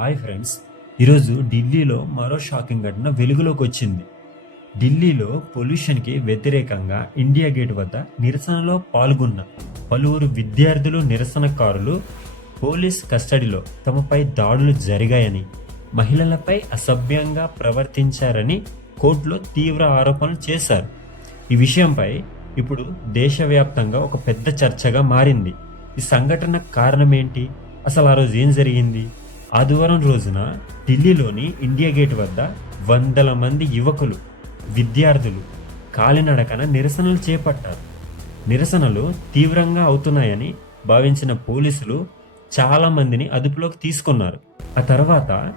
Hi friends. ఈరోజు ఢిల్లీలో మరో షాకింగ్ ఘటన వెలుగులోకి వచ్చింది. ఢిల్లీలో పొల్యూషన్కి వ్యతిరేకంగా ఇండియా గేట్ వద్ద నిరసనలో పాల్గొన్న పలువురు విద్యార్థులు నిరసనకారులు పోలీస్ కస్టడీలో తమపై దాడులు జరిగాయని మహిళలపై అసభ్యంగా ప్రవర్తించారని కోర్టులో తీవ్ర ఆరోపణలు చేశారు. ఈ విషయంపై ఇప్పుడు దేశవ్యాప్తంగా ఒక పెద్ద చర్చగా మారింది. ఈ సంఘటన కారణం ఏంటి? అసలు ఆ రోజు ఏం జరిగింది? ఆదివారం రోజున ఢిల్లీలోని ఇండియా గేట్ వద్ద వందల మంది యువకులు విద్యార్థులు కాలినడకన నిరసనలు చేపట్టారు. నిరసనలు తీవ్రంగా అవుతున్నాయని భావించిన పోలీసులు చాలా మందిని అదుపులోకి తీసుకున్నారు. ఆ తర్వాత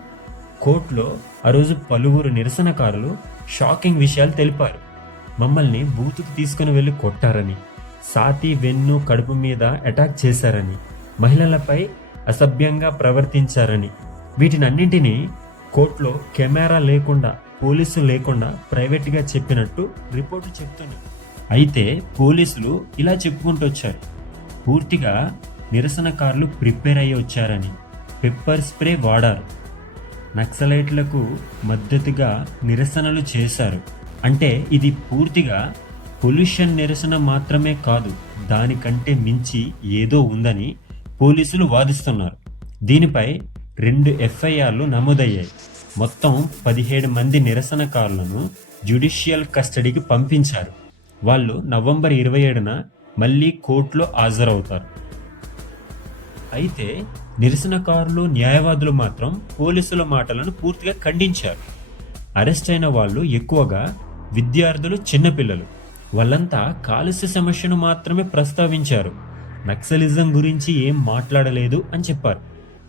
కోర్టులో ఆ రోజు పలువురు నిరసనకారులు షాకింగ్ విషయాలు తెలిపారు. మమ్మల్ని బూతుకు తీసుకుని వెళ్ళి కొట్టారని సాతి వెన్ను కడుపు మీద అటాక్ చేశారని మహిళలపై అసభ్యంగా ప్రవర్తించారని. వీటినన్నింటినీ కోర్టులో కెమెరా లేకుండా పోలీసు లేకుండా ప్రైవేట్గా చెప్పినట్టు రిపోర్టు చెప్తుంది అయితే పోలీసులు ఇలా చెప్పుకుంటూ వచ్చారు పూర్తిగా నిరసనకారులు ప్రిపేర్ అయ్యి వచ్చారని పెప్పర్ స్ప్రే వాడారు. నక్సలైట్లకు మద్దతుగా నిరసనలు చేశారు. అంటే ఇది పూర్తిగా పొల్యూషన్ నిరసన మాత్రమే కాదు దానికంటే మించి ఏదో ఉందని పోలీసులు వాదిస్తున్నారు. దీనిపై రెండు ఎఫ్ఐఆర్లు నమోదయ్యాయి. మొత్తం పదిహేడు మంది నిరసనకారులను జ్యుడిషియల్ కస్టడీకి పంపించారు. వాళ్ళు నవంబర్ ఇరవై ఏడున మళ్ళీ కోర్టులో హాజరవుతారు. అయితే నిరసనకారులు న్యాయవాదులు మాత్రం పోలీసుల మాటలను పూర్తిగా ఖండించారు. అరెస్ట్ అయిన వాళ్ళు ఎక్కువగా విద్యార్థులు చిన్నపిల్లలు. వాళ్ళంతా కాలుష్య సమస్యను మాత్రమే ప్రస్తావించారు. నక్సలిజం గురించి ఏం మాట్లాడలేదు అని చెప్పారు.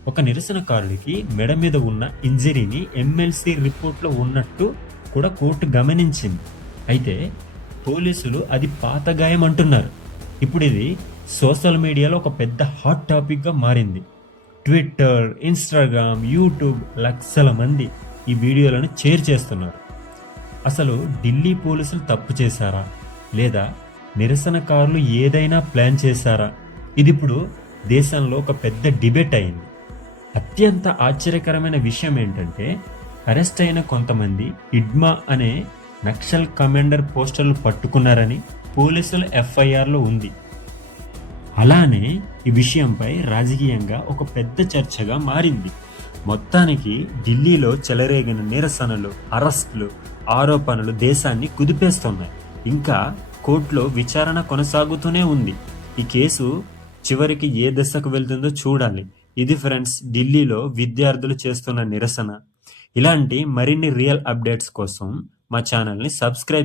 ఒక నిరసనకారుడికి మెడ మీద ఉన్న ఇంజరీని ఎమ్మెల్సీ రిపోర్ట్లో ఉన్నట్టు కూడా కోర్టు గమనించింది. అయితే పోలీసులు అది పాత గాయం అంటున్నారు. ఇప్పుడు ఇది సోషల్ మీడియాలో ఒక పెద్ద హాట్ టాపిక్గా మారింది. ట్విట్టర్ ఇన్స్టాగ్రామ్ యూట్యూబ్ లక్షల మంది ఈ వీడియోలను షేర్ చేస్తున్నారు. అసలు ఢిల్లీ పోలీసులు తప్పు చేశారా? లేదా నిరసనకారులు ఏదైనా ప్లాన్ చేశారా? ఇది ఇప్పుడు దేశంలో ఒక పెద్ద డిబేట్ అయింది. అత్యంత ఆశ్చర్యకరమైన విషయం ఏంటంటే అరెస్ట్ అయిన కొంతమంది ఇడ్మా అనే నక్సల్ కమాండర్ పోస్టర్లు పట్టుకున్నారని పోలీసుల ఎఫ్ఐఆర్లో ఉంది. అలానే ఈ విషయంపై రాజకీయంగా ఒక పెద్ద చర్చగా మారింది. మొత్తానికి ఢిల్లీలో చెలరేగిన నిరసనలు అరెస్టులు ఆరోపణలు దేశాన్ని కుదిపేస్తున్నాయి. ఇంకా కోర్టులో విచారణ కొనసాగుతూనే ఉంది. ఈ కేసు చివరికి ఏ దశకు వెళ్తుందో చూడాలి ఇది ఫ్రెండ్స్ ఢిల్లీలో విద్యార్థులు చేస్తున్న నిరసన. ఇలాంటి మరిన్ని రియల్ అప్డేట్స్ కోసం మా ఛానల్ని సబ్స్క్రైబ్